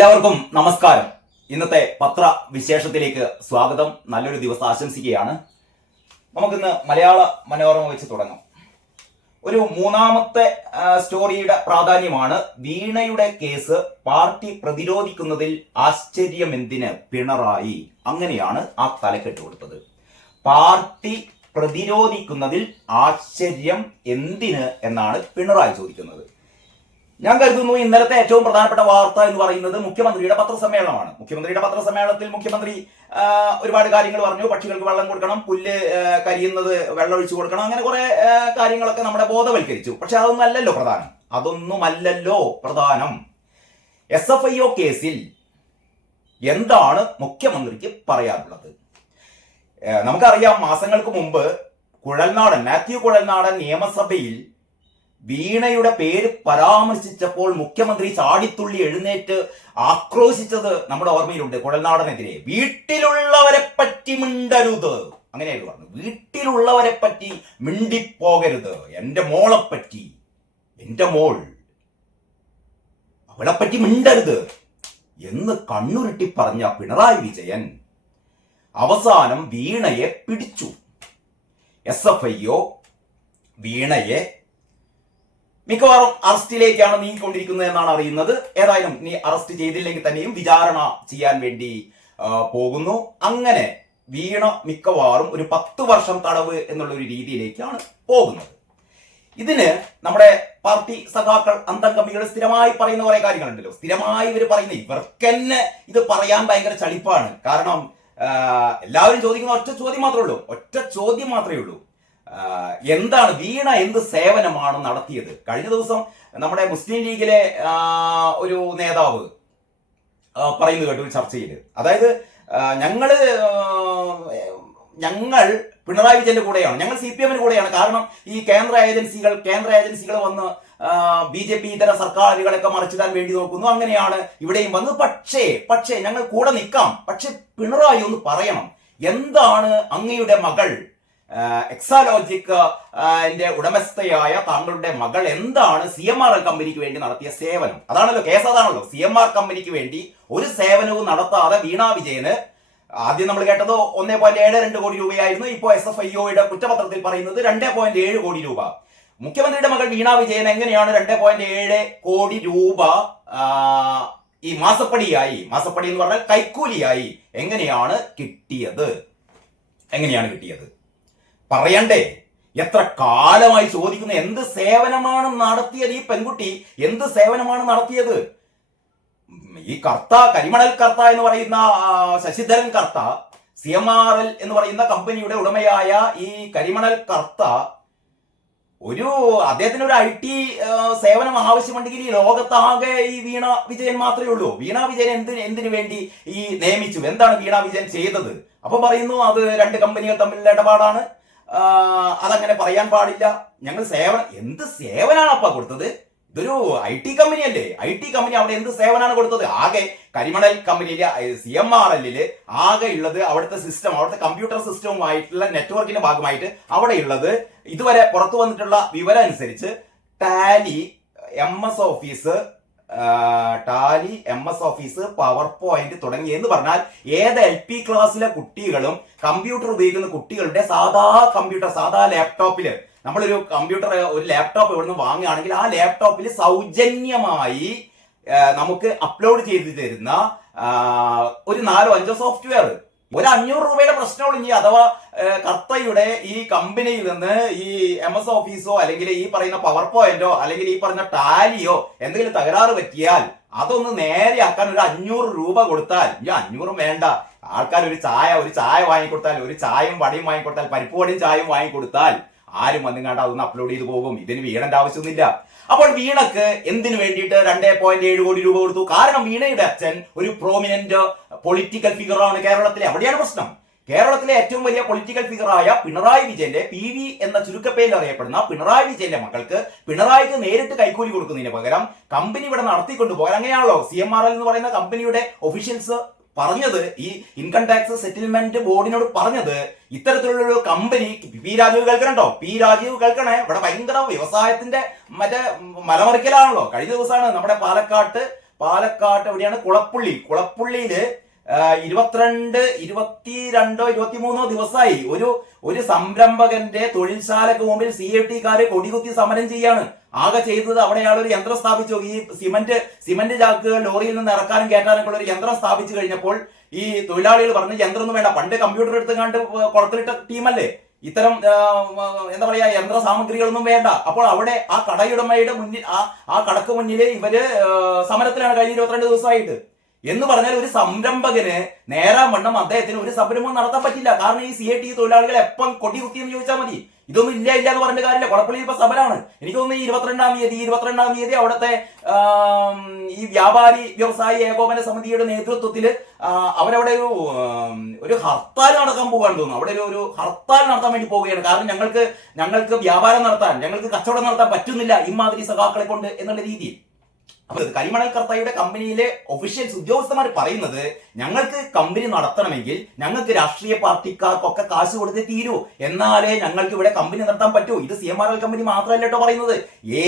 എല്ലാവർക്കും നമസ്കാരം. ഇന്നത്തെ പത്ര വിശേഷത്തിലേക്ക് സ്വാഗതം. നല്ലൊരു ദിവസം ആശംസിക്കുകയാണ്. നമുക്കിന്ന് മലയാള മനോരമ വെച്ച് തുടങ്ങാം. ഒരു മൂന്നാമത്തെ സ്റ്റോറിയുടെ പ്രാധാന്യമാണ് വീണയുടെ കേസ് പാർട്ടി പ്രതിരോധിക്കുന്നതിൽ ആശ്ചര്യമെന്തിന് പിണറായി? അങ്ങനെയാണ് ആ തലക്കെട്ട് കൊടുത്തത്. പാർട്ടി പ്രതിരോധിക്കുന്നതിൽ ആശ്ചര്യം എന്തിന് എന്നാണ് പിണറായി ചോദിക്കുന്നത്. ഞാൻ കരുതുന്നു ഇന്നലത്തെ ഏറ്റവും പ്രധാനപ്പെട്ട വാർത്ത എന്ന് പറയുന്നത് മുഖ്യമന്ത്രിയുടെ പത്രസമ്മേളനമാണ്. മുഖ്യമന്ത്രിയുടെ പത്രസമ്മേളനത്തിൽ മുഖ്യമന്ത്രി ഒരുപാട് കാര്യങ്ങൾ പറഞ്ഞു. പക്ഷികൾക്ക് വെള്ളം കൊടുക്കണം പുല്ല് കരിയുന്നത് വെള്ളം ഒഴിച്ചു കൊടുക്കണം അങ്ങനെ കുറെ കാര്യങ്ങളൊക്കെ നമ്മുടെ ബോധവൽക്കരിച്ചു. പക്ഷെ അതൊന്നും അല്ലല്ലോ പ്രധാനം. അതൊന്നുമല്ലല്ലോ പ്രധാനം. എസ് എഫ് ഐ ഒ കേസിൽ എന്താണ് മുഖ്യമന്ത്രിക്ക് പറയാനുള്ളത്? നമുക്കറിയാം മാസങ്ങൾക്ക് മുമ്പ് കുഴൽനാടൻ മാത്യു കുഴൽനാടൻ നിയമസഭയിൽ വീണയുടെ പേര് പരാമർശിച്ചപ്പോൾ മുഖ്യമന്ത്രി ചാടിത്തുള്ളി എഴുന്നേറ്റ് ആക്രോശിച്ചത് നമ്മുടെ ഓർമ്മയിലുണ്ട് കുഴൽനാടനെതിരെ. വീട്ടിലുള്ളവരെ പറ്റി മിണ്ടരുത്. അങ്ങനെയായിരുന്നു പറഞ്ഞു വീട്ടിലുള്ളവരെ പറ്റി മിണ്ടിപ്പോകരുത്. എന്റെ മോളെ പറ്റി. എന്റെ മോൾ. അവളെ പറ്റി മിണ്ടരുത്. എന്ന് കണ്ണുരുട്ടി പറഞ്ഞ പിണറായി വിജയൻ അവസാനം വീണയെ പിടിച്ചു. എസ് എഫ് വീണയെ മിക്കവാറും അറസ്റ്റിലേക്കാണ് നീങ്ങിക്കൊണ്ടിരിക്കുന്നത് എന്നാണ് അറിയുന്നത്. ഏതായാലും നീ അറസ്റ്റ് ചെയ്തില്ലെങ്കിൽ തന്നെയും വിചാരണ ചെയ്യാൻ വേണ്ടി പോകുന്നു. അങ്ങനെ വീണ മിക്കവാറും ഒരു പത്ത് വർഷം തടവ് എന്നുള്ള ഒരു രീതിയിലേക്കാണ് പോകുന്നത്. ഇതിന് നമ്മുടെ പാർട്ടി സഖാക്കൾ അന്തംഗമികൾ സ്ഥിരമായി പറയുന്ന കുറെ കാര്യങ്ങളുണ്ടല്ലോ. സ്ഥിരമായി ഇവർ പറയുന്ന ഇവർക്കെന്നെ ഇത് പറയാൻ ഭയങ്കര ചളിപ്പാണ്. കാരണം എല്ലാവരും ചോദിക്കുന്ന ഒറ്റ ചോദ്യം മാത്രമേ ഉള്ളൂ. ഒറ്റ ചോദ്യം മാത്രമേ ഉള്ളൂ. എന്താണ് വീണ എന്ത് സേവനമാണ് നടത്തിയത്? കഴിഞ്ഞ ദിവസം നമ്മുടെ മുസ്ലിം ലീഗിലെ ഒരു നേതാവ് പറയുന്നു പറയുന്നത് കേട്ടു ഒരു ചർച്ചയിൽ അതായത് ഞങ്ങൾ ഞങ്ങൾ പിണറായി വിജയന്റെ കൂടെയാണ്. ഞങ്ങൾ സി പി എമ്മിന് കൂടെയാണ്. കാരണം ഈ കേന്ദ്ര ഏജൻസികൾ കേന്ദ്ര ഏജൻസികൾ വന്ന് ബി ജെ പി ഇതര സർക്കാരുകളൊക്കെ മറിച്ചിടാൻ വേണ്ടി നോക്കുന്നു. അങ്ങനെയാണ് ഇവിടെയും വന്നത്. പക്ഷേ പക്ഷേ ഞങ്ങൾ കൂടെ നിൽക്കാം. പക്ഷെ പിണറായി ഒന്ന് പറയണം. എന്താണ് അങ്ങയുടെ മകൾ? എക്സാലോജിക് ഉടമസ്ഥയായ താങ്കളുടെ മകൾ എന്താണ് സി എം ആർ കമ്പനിക്ക് വേണ്ടി നടത്തിയ സേവനം? അതാണല്ലോ കേസ് അതാണല്ലോ. സി എം ആർ കമ്പനിക്ക് വേണ്ടി ഒരു സേവനവും നടത്താതെ വീണാ വിജയന് ആദ്യം നമ്മൾ കേട്ടത് ഒന്നേ പോയിന്റ് ഏഴ് രണ്ട് കോടി രൂപയായിരുന്നു. ഇപ്പോൾ എസ് എഫ് ഐ ഒയുടെ കുറ്റപത്രത്തിൽ പറയുന്നത് രണ്ടേ പോയിന്റ് ഏഴ് കോടി രൂപ. മുഖ്യമന്ത്രിയുടെ മകൾ വീണ വിജയൻ എങ്ങനെയാണ് രണ്ടേ പോയിന്റ് ഏഴ് കോടി രൂപ ഈ മാസപ്പടിയായി മാസപ്പടി എന്ന് പറഞ്ഞാൽ കൈക്കൂലിയായി എങ്ങനെയാണ് കിട്ടിയത്? എങ്ങനെയാണ് കിട്ടിയത്? പറയണ്ടേ? എത്ര കാലമായി ചോദിക്കുന്ന എന്ത് സേവനമാണ് നടത്തിയത് ഈ പെൺകുട്ടി? എന്ത് സേവനമാണ് നടത്തിയത്? ഈ കർത്ത കരിമണൽ കർത്ത എന്ന് പറയുന്ന Sasidharan Kartha C M R L എന്ന് പറയുന്ന കമ്പനിയുടെ ഉടമയായ ഈ കരിമണൽ കർത്ത ഒരു അദ്ദേഹത്തിന് ഒരു ഐ ടി സേവനം ആവശ്യമുണ്ടെങ്കിൽ ഈ ലോകത്താകെ ഈ വീണ വിജയൻ മാത്രമേ ഉള്ളൂ. വീണ വിജയൻ എന്തിന് എന്തിനു വേണ്ടി ഈ നിയമിച്ചു? എന്താണ് വീണ വിജയൻ ചെയ്തത്? അപ്പൊ പറയുന്നു അത് രണ്ട് കമ്പനികൾ തമ്മിലുള്ള ഇടപാടാണ്. അതങ്ങനെ പറയാൻ പാടില്ല. ഞങ്ങൾ സേവനം എന്ത് സേവനാണ് അപ്പ കൊടുത്തത്? ഇതൊരു ഐ ടി കമ്പനി അല്ലേ? ഐ ടി കമ്പനി അവിടെ എന്ത് സേവനമാണ് കൊടുത്തത്? ആകെ കരിമണൽ കമ്പനിയിലെ സി എം ആർ എല്ലിൽ ആകെ ഉള്ളത് അവിടുത്തെ സിസ്റ്റം അവിടുത്തെ കമ്പ്യൂട്ടർ സിസ്റ്റവുമായിട്ടുള്ള നെറ്റ്വർക്കിന്റെ ഭാഗമായിട്ട് അവിടെ ഉള്ളത്. ഇതുവരെ പുറത്തു വന്നിട്ടുള്ള വിവരം അനുസരിച്ച് Tally M S Office Tally M S Office power point തുടങ്ങി എന്ന് പറഞ്ഞാൽ ഏത് എൽ പി ക്ലാസ്സിലെ കുട്ടികളും കമ്പ്യൂട്ടർ ഉപയോഗിക്കുന്ന കുട്ടികളുടെ സാധാ കമ്പ്യൂട്ടർ സാധാ ലാപ്ടോപ്പിൽ നമ്മളൊരു കമ്പ്യൂട്ടർ ഒരു ലാപ്ടോപ്പ് ഇവിടുന്ന് വാങ്ങുകയാണെങ്കിൽ ആ ലാപ്ടോപ്പിൽ സൗജന്യമായി നമുക്ക് അപ്ലോഡ് ചെയ്ത് തരുന്ന ഒരു നാലോ അഞ്ചോ സോഫ്റ്റ്വെയർ ഒരു അഞ്ഞൂറ് രൂപയുടെ പ്രശ്നമുള്ളൂ ഇനി അഥവാ കർത്തയുടെ ഈ കമ്പനിയിൽ നിന്ന് ഈ എം എസ് ഓഫീസോ അല്ലെങ്കിൽ ഈ പറയുന്ന പവർ പോയിന്റോ അല്ലെങ്കിൽ ഈ പറഞ്ഞ ടാലിയോ എന്തെങ്കിലും തകരാറ് പറ്റിയാൽ അതൊന്ന് നേരെയാക്കാൻ ഒരു അഞ്ഞൂറ് രൂപ കൊടുത്താൽ ഈ അഞ്ഞൂറും വേണ്ട. ആൾക്കാർ ഒരു ചായ ഒരു ചായ വാങ്ങിക്കൊടുത്താൽ ഒരു ചായയും വടിയും വാങ്ങിക്കൊടുത്താൽ പരിപ്പ് വടിയും ചായയും വാങ്ങിക്കൊടുത്താൽ ആരും വന്നിങ്ങാണ്ട് അതൊന്ന് അപ്ലോഡ് ചെയ്തു പോകും. ഇതിന് വീണന്റെ ആവശ്യമൊന്നുമില്ല. അപ്പോൾ വീണക്ക് എന്തിനു വേണ്ടിയിട്ട് രണ്ടേ പോയിന്റ് ഏഴ് കോടി രൂപ കൊടുത്തു? കാരണം വീണയുടെ അച്ഛൻ ഒരു പ്രോമിനന്റ് പൊളിറ്റിക്കൽ ഫിഗറാണ് കേരളത്തിലെ. അവിടെയാണ് പ്രശ്നം. കേരളത്തിലെ ഏറ്റവും വലിയ പൊളിറ്റിക്കൽ ഫിഗറായ പിണറായി വിജയന്റെ പി വി എന്ന ചുരുക്കപ്പേരിൽ അറിയപ്പെടുന്ന പിണറായി വിജയന്റെ മക്കൾക്ക് പിണറായിക്ക് നേരിട്ട് കൈക്കൂലി കൊടുക്കുന്നതിന് പകരം കമ്പനി ഇവിടെ നടത്തിക്കൊണ്ടു പോകാൻ അങ്ങനെയാണല്ലോ. സി എം ആർ എൽ എന്ന് പറയുന്ന കമ്പനിയുടെ ഒഫീഷ്യൽസ് പറഞ്ഞത് ഈ ഇൻകം ടാക്സ് സെറ്റിൽമെന്റ് ബോർഡിനോട് പറഞ്ഞത് ഇത്തരത്തിലുള്ള ഒരു കമ്പനി പി രാജീവ് കേൾക്കണോ പി രാജീവ് കേൾക്കണേ? ഇവിടെ ഭയങ്കര വ്യവസായത്തിന്റെ മറ്റേ മലമറിക്കലാണല്ലോ. കഴിഞ്ഞ ദിവസമാണ് നമ്മുടെ പാലക്കാട്ട് പാലക്കാട്ട് എവിടെയാണ്? കുളപ്പുള്ളി. കുളപ്പുള്ളിയിൽ ഇരുപത്തിരണ്ട് ഇരുപത്തിരണ്ടോ ഇരുപത്തിമൂന്നോ ദിവസമായി ഒരു ഒരു സംരംഭകന്റെ തൊഴിൽശാലക്ക് മുമ്പിൽ സി ഐ ടിക്കാര് കൊടികുത്തി സമരം ചെയ്യാണ്. ആകെ ചെയ്തത് അവിടെ അയാൾ ഒരു യന്ത്രം സ്ഥാപിച്ചു. ഈ സിമന്റ് സിമന്റ് ചാക്കുകൾ ലോറിയിൽ നിന്ന് ഇറക്കാനും കയറ്റാനൊക്കെ ഒരു യന്ത്രം സ്ഥാപിച്ചു കഴിഞ്ഞപ്പോൾ ഈ തൊഴിലാളികൾ പറഞ്ഞു യന്ത്രം ഒന്നും വേണ്ട പണ്ട് കമ്പ്യൂട്ടർ എടുത്ത് കണ്ട് കുളത്തിലിട്ട ടീമല്ലേ? ഇത്തരം എന്താ പറയാ യന്ത്ര സാമഗ്രികളൊന്നും വേണ്ട. അപ്പോൾ അവിടെ ആ കടയുടമയുടെ മുന്നിൽ ആ ആ കടക്ക് മുന്നിൽ ഇവർ സമരത്തിലാണ് കഴിഞ്ഞ ഇരുപത്തിരണ്ട് ദിവസമായിട്ട്. എന്ന് പറഞ്ഞാൽ ഒരു സംരംഭകന് നേരാൻ വണ്ണം അദ്ദേഹത്തിന് ഒരു സംരംഭം നടത്താൻ പറ്റില്ല. കാരണം ഈ സി ഐ ടി തൊഴിലാളികൾ എപ്പം കൊടി കുത്തി എന്ന് ചോദിച്ചാൽ മതി. ഇതൊന്നും ഇല്ല ഇല്ല എന്ന് പറഞ്ഞ കാര്യമില്ല. കുഴപ്പമില്ല ഇപ്പൊ സമരമാണ് എനിക്ക് തോന്നുന്നു ഇരുപത്തിരണ്ടാം തീയതി ഇരുപത്തിരണ്ടാം തീയതി അവിടുത്തെ ഈ വ്യാപാരി വ്യവസായി ഏകോപന സമിതിയുടെ നേതൃത്വത്തിൽ അവരവിടെ ഒരു ഒരു ഹർത്താൽ നടക്കാൻ പോകാൻ തോന്നുന്നു. അവിടെ ഒരു ഒരു ഹർത്താൽ നടത്താൻ വേണ്ടി പോവുകയാണ്. കാരണം ഞങ്ങൾക്ക് ഞങ്ങൾക്ക് വ്യാപാരം നടത്താൻ ഞങ്ങൾക്ക് കച്ചവടം നടത്താൻ പറ്റുന്നില്ല ഇമാതിരി സഖാക്കളെ കൊണ്ട് എന്നുള്ള രീതിയിൽ. അപ്പൊ കരിമണൽ കർത്തായുടെ കമ്പനിയിലെ ഒഫീഷ്യൽസ് ഉദ്യോഗസ്ഥന്മാർ പറയുന്നത് ഞങ്ങൾക്ക് കമ്പനി നടത്തണമെങ്കിൽ ഞങ്ങൾക്ക് രാഷ്ട്രീയ പാർട്ടിക്കാർക്കൊക്കെ കാശ് കൊടുത്തേ തീരൂ. എന്നാലേ ഞങ്ങൾക്ക് ഇവിടെ കമ്പനി നടത്താൻ പറ്റൂ. ഇത് C M R L company മാത്രമല്ല കേട്ടോ പറയുന്നത്.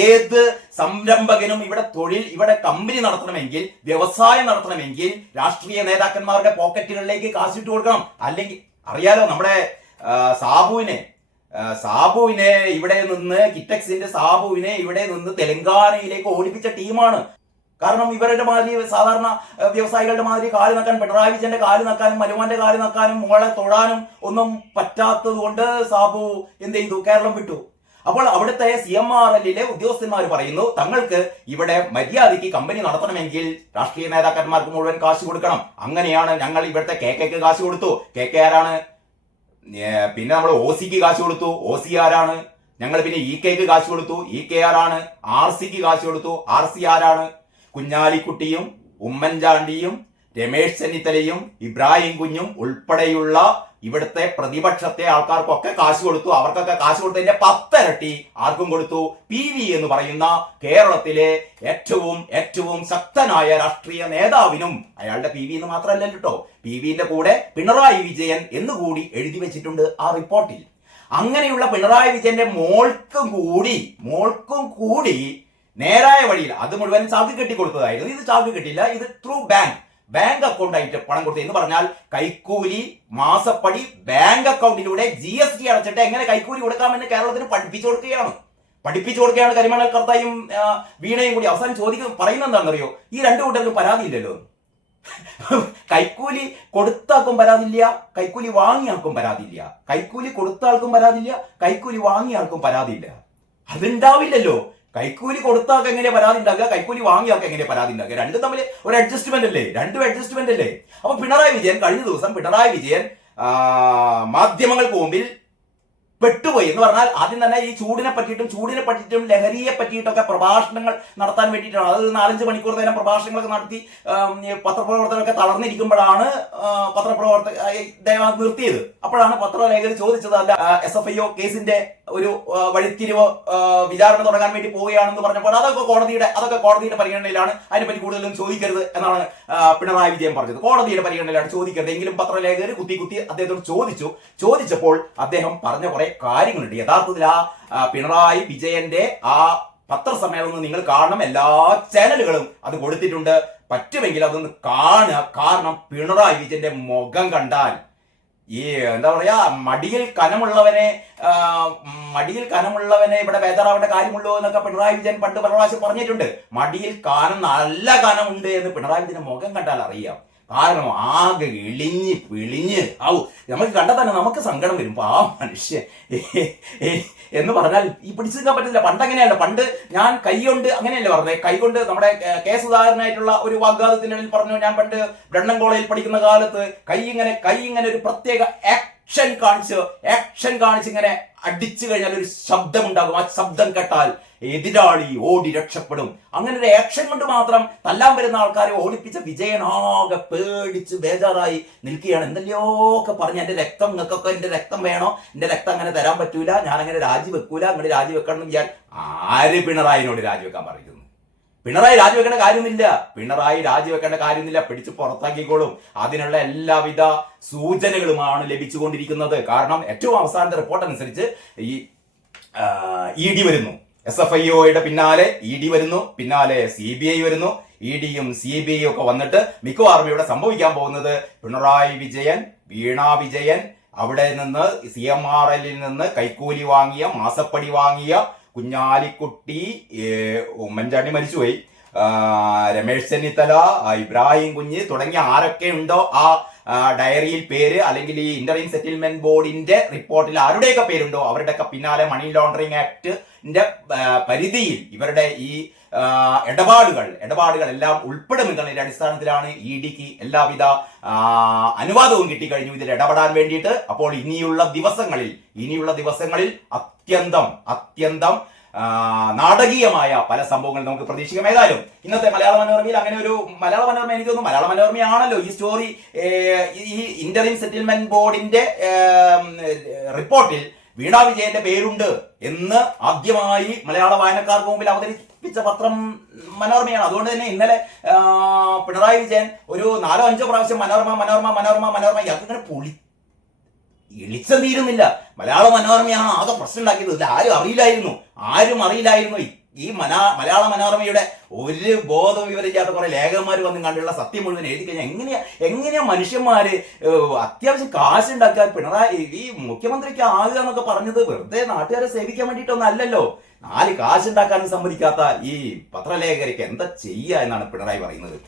ഏത് സംരംഭകനും ഇവിടെ തൊഴിൽ ഇവിടെ കമ്പനി നടത്തണമെങ്കിൽ വ്യവസായം നടത്തണമെങ്കിൽ രാഷ്ട്രീയ നേതാക്കന്മാരുടെ പോക്കറ്റുകളിലേക്ക് കാശ് ഇട്ട് കൊടുക്കണം. അല്ലെങ്കിൽ അറിയാലോ നമ്മുടെ സാബുവിനെ സാബുവിനെ ഇവിടെ നിന്ന് കിറ്റക്സിന്റെ സാബുവിനെ ഇവിടെ നിന്ന് തെലങ്കാനയിലേക്ക് ഓടിപ്പിച്ച ടീമാണ്. കാരണം ഇവരുടെ മാതിരി സാധാരണ വ്യവസായികളുടെ മാതിരി കാൽ നക്കാൻ പിണറായി വിജയന്റെ കാൽ നക്കാനും മരുമാന്റെ കാൽ നക്കാനും മോളെ തൊടാനും ഒന്നും പറ്റാത്തത് കൊണ്ട് സാബു എന്ത് ചെയ്തു? കേരളം വിട്ടു. അപ്പോൾ അവിടുത്തെ സി എം ആർ എല്ലിലെ ഉദ്യോഗസ്ഥന്മാർ പറയുന്നു തങ്ങൾക്ക് ഇവിടെ മര്യാദയ്ക്ക് കമ്പനി നടത്തണമെങ്കിൽ രാഷ്ട്രീയ നേതാക്കന്മാർക്ക് മുഴുവൻ കാശ് കൊടുക്കണം. അങ്ങനെയാണ് ഞങ്ങൾ ഇവിടുത്തെ കെ കെക്ക് കാശ് കൊടുത്തു. കെ കെ ആരാണ് പിന്നെ നമ്മൾ ഒ സിക്ക് കാശ് കൊടുത്തു. ഒ സി ആരാണ്? ഞങ്ങൾ പിന്നെ ഇ കെക്ക് കാശ് കൊടുത്തു. ഇ കെ ആരാണ് ആർ സിക്ക് കാശ് കൊടുത്തു. ആർ സി ആരാണ്? കുഞ്ഞാലിക്കുട്ടിയും ഉമ്മൻചാണ്ടിയും രമേശ് ചെന്നിത്തലയും ഇബ്രാഹിം കുഞ്ഞും ഉൾപ്പെടെയുള്ള ഇവിടുത്തെ പ്രതിപക്ഷത്തെ ആൾക്കാർക്കൊക്കെ കാശ് കൊടുത്തു അവർക്കൊക്കെ കാശ് കൊടുത്തതിന്റെ പത്തരട്ടി ആർക്കും കൊടുത്തു? പി വി എന്ന് പറയുന്ന കേരളത്തിലെ ഏറ്റവും ഏറ്റവും ശക്തനായ രാഷ്ട്രീയ നേതാവിനും അയാളുടെ പി വി എന്ന് മാത്രമല്ല കേട്ടോ പി വിന്റെ കൂടെ പിണറായി വിജയൻ എന്നുകൂടി എഴുതി വെച്ചിട്ടുണ്ട് ആ റിപ്പോർട്ടിൽ. അങ്ങനെയുള്ള പിണറായി വിജയന്റെ മോൾക്കും കൂടി മോൾക്കും കൂടി നേരായ വഴിയിൽ അത് മുഴുവൻ ചാക്ക് കെട്ടി കൊടുത്തതായിരുന്നു. ഇത് ചാക്ക് കെട്ടില്ല ഇത് ത്രൂ ബാങ്ക് ബാങ്ക് അക്കൗണ്ട് ആയിട്ട് പണം കൊടുത്തു എന്ന് പറഞ്ഞാൽ കൈക്കൂലി മാസപ്പടി ബാങ്ക് അക്കൗണ്ടിലൂടെ ജി എസ് ടി അടച്ചിട്ട് എങ്ങനെ കൈക്കൂലി കൊടുക്കാമെന്ന് കേരളത്തിന് പഠിപ്പിച്ചു കൊടുക്കുകയാണ്. പഠിപ്പിച്ചു കൊടുക്കുകയാണ് കരിമണൽ കർത്തായും വീണയും കൂടി. അവസാനം ചോദിക്കും പറയുന്നത് എന്താണെന്നറിയോ? ഈ രണ്ടു കൂട്ടർക്കും പരാതിയില്ലല്ലോ കൈക്കൂലി കൊടുത്താൾക്കും പരാതില്ല കൈക്കൂലി വാങ്ങിയാൾക്കും പരാതില്ല കൈക്കൂലി കൊടുത്ത ആൾക്കും പരാതിയില്ല കൈക്കൂലി വാങ്ങിയ ആൾക്കും പരാതിയില്ല അതുണ്ടാവില്ലല്ലോ. കൈക്കൂലി കൊടുത്താൽ എങ്ങനെ പരാതി ഉണ്ടാക്കുക? കൈക്കൂലി വാങ്ങിയാൽ എങ്ങനെ പരാതി ഉണ്ടാക്കുക? രണ്ടും തമ്മിൽ ഒരു അഡ്ജസ്റ്റ്മെന്റ് അല്ലേ? രണ്ടും അഡ്ജസ്റ്റ്മെന്റ് അല്ലേ? അപ്പൊ പിണറായി വിജയൻ കഴിഞ്ഞ ദിവസം പിണറായി വിജയൻ മാധ്യമങ്ങൾക്ക് മുമ്പിൽ പെട്ടുപോയി എന്ന് പറഞ്ഞാൽ ആദ്യം തന്നെ ഈ ചൂടിനെ പറ്റിയിട്ടും ചൂടിനെ പറ്റിയിട്ടും ലഹരിയെ പറ്റിയിട്ടൊക്കെ പ്രഭാഷണങ്ങൾ നടത്താൻ വേണ്ടിയിട്ടാണ്. അത് നാലഞ്ച് മണിക്കൂർ നേരം പ്രഭാഷണങ്ങളൊക്കെ നടത്തി പത്രപ്രവർത്തകരൊക്കെ തളർന്നിരിക്കുമ്പോഴാണ് പത്രപ്രവർത്തക നിർത്തിയത്. അപ്പോഴാണ് പത്രലേഖകർ ചോദിച്ചത് അല്ല എസ് എഫ് ഐ ഒ കേസിന്റെ ഒരു വഴിത്തിരിവ് വിചാരണ തുടങ്ങാൻ വേണ്ടി പോവുകയാണെന്ന് പറഞ്ഞപ്പോൾ അതൊക്കെ കോടതിയുടെ അതൊക്കെ കോടതിയുടെ പരിഗണനയിലാണ്. അതിനെപ്പറ്റി കൂടുതലും ചോദിക്കരുത് എന്നാണ് പിണറായി വിജയൻ പറഞ്ഞത്. കോടതിയുടെ പരിഗണനയിലാണ് ചോദിക്കരുത്. എങ്കിലും പത്രലേഖകർ കുത്തി കുത്തി അദ്ദേഹത്തോട് ചോദിച്ചു. ചോദിച്ചപ്പോൾ അദ്ദേഹം പറഞ്ഞ കുറെ കാര്യങ്ങളുണ്ട്. യഥാർത്ഥത്തിൽ ആ, പിണറായി വിജയന്റെ ആ പത്രസമ്മേളനം നിങ്ങൾ കാണണം. എല്ലാ ചാനലുകളും അത് കൊടുത്തിട്ടുണ്ട്. പറ്റുമെങ്കിൽ അതൊന്ന് കാണുക. കാരണം പിണറായി വിജയന്റെ മുഖം കണ്ടാൽ ഈ എന്താ പറയാ മടിയിൽ കനമുള്ളവനെ മടിയിൽ കനമുള്ളവനെ ഇവിടെ ബേജാറാവേണ്ട കാര്യമുള്ളൂ എന്നൊക്കെ പിണറായി വിജയൻ പണ്ട് പല പ്രാവശ്യം പറഞ്ഞിട്ടുണ്ട്. മടിയിൽ കാനം നല്ല കനമുണ്ട് എന്ന് പിണറായി വിജയൻ മുഖം കണ്ടാൽ അറിയാം. കാരണം ആകെ ഇളിഞ്ഞ് പിളിഞ്ഞ് ഔ നമുക്ക് കണ്ടാൽ തന്നെ നമുക്ക് സങ്കടം വരും. ആ മനുഷ്യൻ എന്ന് പറഞ്ഞാൽ ഈ പിടിച്ചു നിൽക്കാൻ പറ്റില്ല. പണ്ട് അങ്ങനെയല്ല. പണ്ട് ഞാൻ കൈ കൊണ്ട് അങ്ങനെയല്ലേ പറഞ്ഞത് കൈ കൊണ്ട് നമ്മുടെ കേസ് ഉദാഹരണമായിട്ടുള്ള ഒരു വാഗ്വാദത്തിനിടയിൽ പറഞ്ഞു ഞാൻ പണ്ട് ബ്രണ്ണൻ കോളേജിൽ പഠിക്കുന്ന കാലത്ത് കൈ ഇങ്ങനെ കൈ ഇങ്ങനെ ഒരു പ്രത്യേക ആക്ഷൻ കാണിച്ച് ആക്ഷൻ കാണിച്ച് ഇങ്ങനെ അടിച്ചു കഴിഞ്ഞാൽ ഒരു ശബ്ദം ഉണ്ടാകും ആ ശബ്ദം കേട്ടാൽ എതിരാളി ഓടി രക്ഷപ്പെടും. അങ്ങനെ ഒരു ആക്ഷൻ കൊണ്ട് മാത്രം തല്ലാൻ വരുന്ന ആൾക്കാരെ ഓടിപ്പിച്ച വിജയനാകെ പേടിച്ച് ബേജാറായി നിൽക്കുകയാണ്. എന്തെല്ലോ ഒക്കെ പറഞ്ഞ് എന്റെ രക്തം നിങ്ങൾക്കൊക്കെ എന്റെ രക്തം വേണോ? എന്റെ രക്തം അങ്ങനെ തരാൻ പറ്റൂല ഞാൻ അങ്ങനെ രാജിവെക്കൂല അങ്ങനെ രാജിവെക്കണം എന്ന് ഞാൻ ആര് പിണറായിനോട് രാജിവെക്കാൻ പറയുന്നു പിണറായി രാജിവെക്കേണ്ട കാര്യമൊന്നുമില്ല. പിണറായി രാജിവെക്കേണ്ട കാര്യമൊന്നുമില്ല. പിടിച്ച് പുറത്താക്കിക്കോളും. അതിനുള്ള എല്ലാവിധ സൂചനകളുമാണ് ലഭിച്ചുകൊണ്ടിരിക്കുന്നത്. കാരണം ഏറ്റവും അവസാനത്തെ റിപ്പോർട്ട് അനുസരിച്ച് ഈ ഇ ഡി വരുന്നു. എസ് എഫ് ഐ ഒയുടെ പിന്നാലെ ഇ ഡി വരുന്നു. പിന്നാലെ സി ബി ഐ വരുന്നു. ഇ ഡിയും സി ബി ഐ ഒക്കെ വന്നിട്ട് മിക്കവാറും ഇവിടെ സംഭവിക്കാൻ പോകുന്നത് പിണറായി വിജയൻ വീണ വിജയൻ അവിടെ നിന്ന് സി എം ആർ എല്ലിൽ നിന്ന് കൈക്കൂലി വാങ്ങിയ മാസപ്പടി വാങ്ങിയ കുഞ്ഞാലിക്കുട്ടി ഉമ്മൻചാണ്ടി മരിച്ചുപോയി. രമേശ് ചെന്നിത്തല ഇബ്രാഹിം കുഞ്ഞ് തുടങ്ങിയ ആരൊക്കെ ഉണ്ടോ ആ, ഡയറിയിൽ പേര് അല്ലെങ്കിൽ ഈ ഇന്ററിം സെറ്റിൽമെന്റ് ബോർഡിന്റെ റിപ്പോർട്ടിൽ ആരുടെയൊക്കെ പേരുണ്ടോ? അവരുടെയൊക്കെ പിന്നാലെ മണി ലോണ്ടറിംഗ് ആക്ടിന്റെ പരിധിയിൽ ഇവരുടെ ഈ ഇടപാടുകൾ ഇടപാടുകൾ എല്ലാം ഉൾപ്പെടുമെന്നുള്ളതിന്റെ അടിസ്ഥാനത്തിലാണ് ഇ ഡിക്ക് എല്ലാവിധ അനുവാദവും കിട്ടിക്കഴിഞ്ഞു. ഇതിൽ ഇടപെടാൻ വേണ്ടിയിട്ട് അപ്പോൾ ഇനിയുള്ള ദിവസങ്ങളിൽ ഇനിയുള്ള ദിവസങ്ങളിൽ അത്യന്തം അത്യന്തം നാടകീയമായ പല സംഭവങ്ങളും നമുക്ക് പ്രതീക്ഷിക്കാം. ഏതായാലും ഇന്നത്തെ മലയാള മനോരമയിൽ അങ്ങനെ ഒരു മലയാള മനോരമ എനിക്ക് തോന്നുന്നു മലയാള മനോരമയാണല്ലോ ഈ സ്റ്റോറി ഈ ഇന്ററിം സെറ്റിൽമെന്റ് ബോർഡിന്റെ റിപ്പോർട്ടിൽ വീണാ വിജയന്റെ പേരുണ്ട് എന്ന് ആദ്യമായി മലയാള വായനക്കാർക്ക് മുമ്പിൽ അവതരിപ്പിച്ച പത്രം മനോരമയാണ്. അതുകൊണ്ട് തന്നെ ഇന്നലെ പിണറായി വിജയൻ ഒരു നാലോ അഞ്ചോ പ്രാവശ്യം മനോരമ മനോരമ മനോരമ മനോരമ ഇയാൾക്ക് ഇങ്ങനെ പൊളി എളിച്ചം തീരുന്നില്ല. മലയാള മനോരമയാണ് ആകെ പ്രശ്നം ഉണ്ടാക്കിയത്? ഇത് ആരും അറിയില്ലായിരുന്നു. ആരും അറിയില്ലായിരുന്നു. ഈ- മലയാള മനോരമയുടെ ഒരു ബോധം വിവരിക്കാത്ത കുറെ ലേഖകന്മാർ വന്ന് കണ്ടുള്ള സത്യം മുഴുവൻ എഴുതി കഴിഞ്ഞാൽ എങ്ങനെയാ എങ്ങനെയാ മനുഷ്യന്മാര് അത്യാവശ്യം കാശുണ്ടാക്കാൻ പിണറായി ഈ മുഖ്യമന്ത്രിക്ക് ആകുക എന്നൊക്കെ പറഞ്ഞത് വെറുതെ നാട്ടുകാരെ സേവിക്കാൻ വേണ്ടിയിട്ടൊന്നും അല്ലല്ലോ. നാല് കാശുണ്ടാക്കാനും സമ്മതിക്കാത്ത ഈ പത്രലേഖകർക്ക് എന്താ ചെയ്യുക എന്നാണ് പിണറായി പറയുന്നത്.